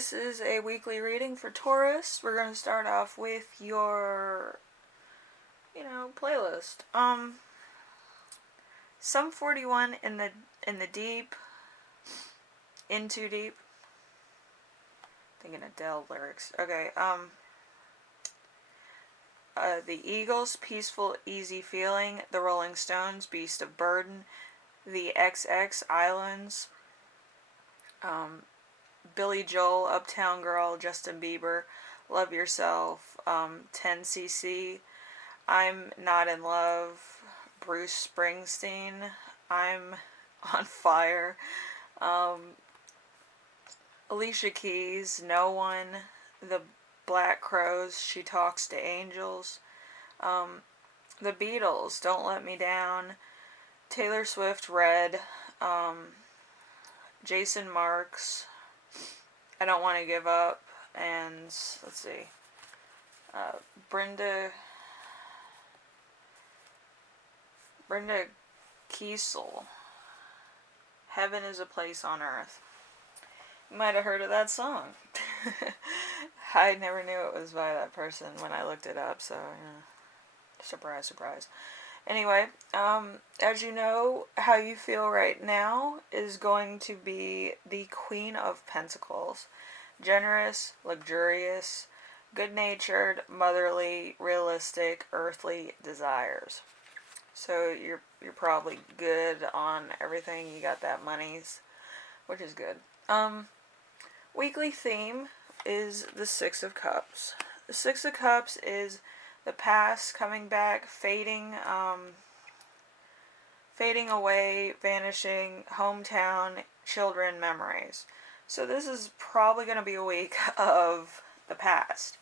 This is a weekly reading for Taurus. We're going to start off with your, playlist. Sum 41 in the deep, in too deep. Thinking Adele lyrics. Okay, the Eagles, Peaceful, Easy Feeling, the Rolling Stones, Beast of Burden, the XX Islands, Billy Joel, Uptown Girl, Justin Bieber, Love Yourself, 10cc, I'm Not in Love, Bruce Springsteen, I'm on Fire, Alicia Keys, Noone, the Black Crowes, She Talks to Angels, the Beatles, Don't Let Me Down, Taylor Swift, Red, Jason Marks, I Don't Want to Give Up, and let's see, Brenda Kiesel, Heaven is a Place on Earth. You might have heard of that song. I never knew it was by that person when I looked it up, so, surprise, surprise. Anyway, as you know, how you feel right now is going to be the Queen of Pentacles. Generous, luxurious, good-natured, motherly, realistic, earthly desires. So you're probably good on everything. You got that monies, which is good. Weekly theme is the Six of Cups. The Six of Cups is the past coming back, fading away, vanishing, hometown, children, memories. So this is probably going to be a week of the past.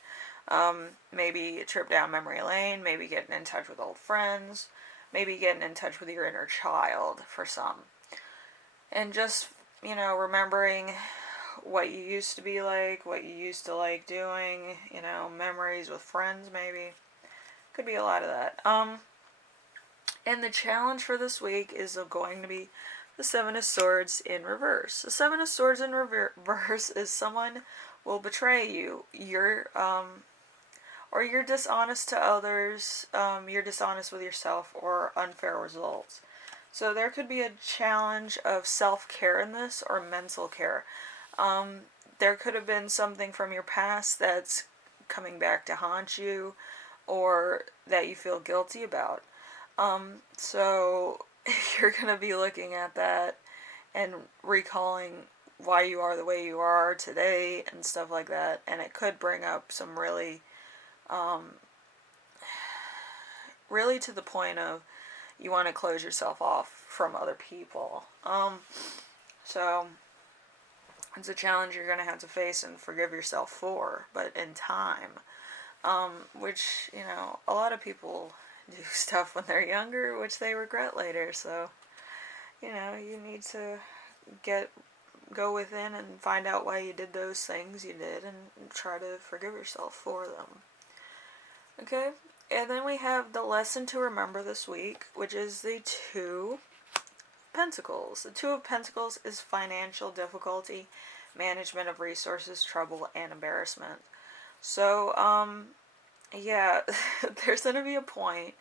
Maybe a trip down memory lane, maybe getting in touch with old friends, maybe getting in touch with your inner child for some. And just, remembering what you used to be like, what you used to like doing, memories with friends maybe. Could be a lot of that. And the challenge for this week is going to be the Seven of Swords in reverse. The Seven of Swords in reverse is someone will betray you. Or you're dishonest to others, you're dishonest with yourself, or unfair results. So there could be a challenge of self-care in this, or mental care. There could have been something from your past that's coming back to haunt you, or that you feel guilty about. So you're going to be looking at that and recalling why you are the way you are today and stuff like that. And it could bring up some really to the point of you want to close yourself off from other people. So it's a challenge you're going to have to face and forgive yourself for, but in time. Which, a lot of people do stuff when they're younger, which they regret later. So, you need to go within and find out why you did those things you did and try to forgive yourself for them. Okay? And then we have the lesson to remember this week, which is the Two of Pentacles. The Two of Pentacles is financial difficulty, management of resources, trouble, and embarrassment. So, there's going to be a point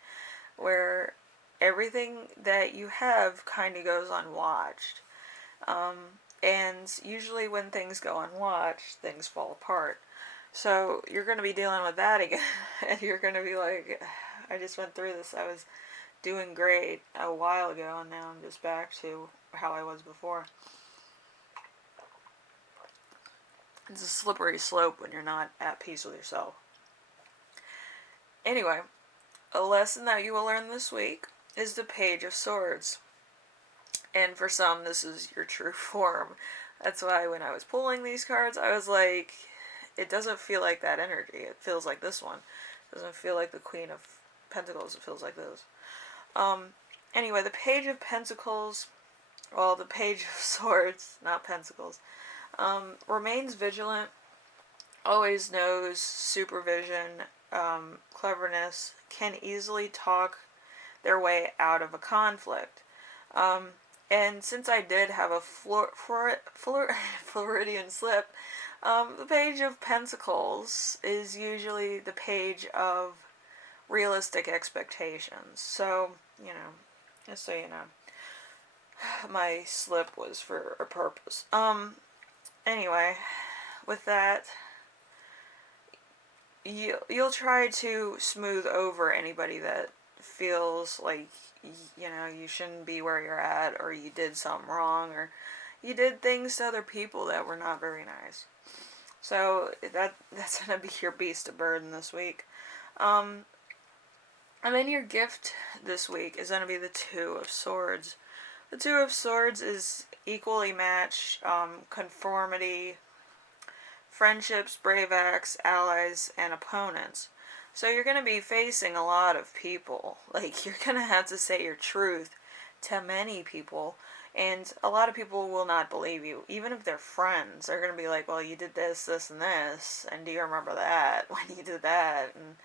where everything that you have kind of goes unwatched. And usually when things go unwatched, things fall apart. So you're going to be dealing with that again. And you're going to be like, I just went through this. I was doing great a while ago, and now I'm just back to how I was before. It's a slippery slope when you're not at peace with yourself. Anyway, a lesson that you will learn this week is the Page of Swords. And for some, this is your true form. That's why when I was pulling these cards, I was like, it doesn't feel like that energy. It feels like this one. It doesn't feel like the Queen of Pentacles. It feels like this. Anyway, the Page of Pentacles, the Page of Swords, not Pentacles, remains vigilant, always knows supervision, cleverness, can easily talk their way out of a conflict. And since I did have a Floridian slip, The page of Pentacles is usually the page of realistic expectations. So, you know, just so you know, my slip was for a purpose. Anyway, with that, you'll try to smooth over anybody that feels like, you know, you shouldn't be where you're at, or you did something wrong, or you did things to other people that were not very nice. So that's gonna be your beast of burden this week. And then your gift this week is gonna be the Two of Swords. The Two of Swords is equally matched conformity, friendships, brave acts, allies, and opponents. So you're going to be facing a lot of people. Like, you're going to have to say your truth to many people, and a lot of people will not believe you. Even if they're friends, they're going to be like, well, you did this, this, and this, and do you remember that when you did that? And,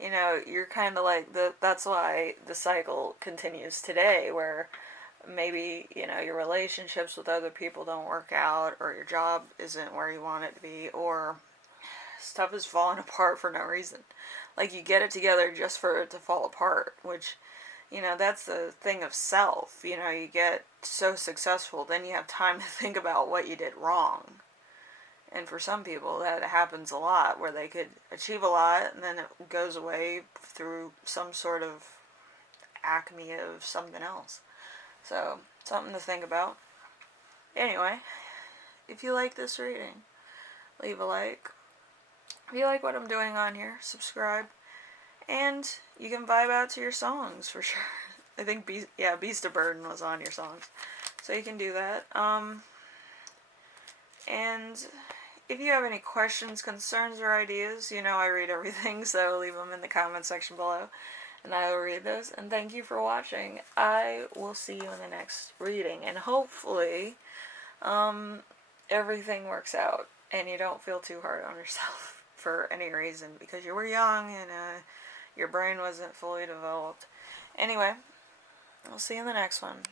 you know, you're kind of like, that's why the cycle continues today, where maybe, you know, your relationships with other people don't work out, or your job isn't where you want it to be, or stuff is falling apart for no reason. Like, you get it together just for it to fall apart, which, you know, that's the thing of self. You know, you get so successful, then you have time to think about what you did wrong. And for some people, that happens a lot, where they could achieve a lot, and then it goes away through some sort of acme of something else. So, something to think about. Anyway, if you like this reading, leave a like. If you like what I'm doing on here, subscribe. And you can vibe out to your songs for sure. I think, Beast of Burden was on your songs. So you can do that. And if you have any questions, concerns, or ideas, you know I read everything, so leave them in the comment section below, and I will read those. And thank you for watching. I will see you in the next reading, and hopefully everything works out and you don't feel too hard on yourself for any reason, because you were young and your brain wasn't fully developed. Anyway, I'll see you in the next one. Bye.